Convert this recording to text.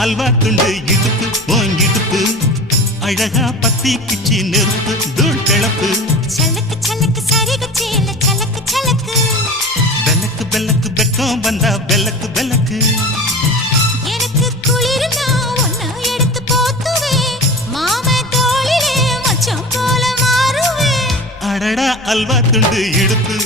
அல்வா துண்டு இடுப்பு ஓங்கிடுப்பு அழகா பத்தி கிச்சி நெருப்பு தூள் கிளப்பு சலக்கு சலக்கு சரிக சேல சலக்கு சலக்கு பெல்லக்கு பெல்லக்கு பெக்கம் வந்தா பெல்லக்கு பெல்லக்கு எனக்கு குளிர்னா ஒன்ன எடுத்து போத்துவே மாமே தோளிலே மச்சம் போல மாறுவே அடடா அல்வா துண்டு இடுப்பு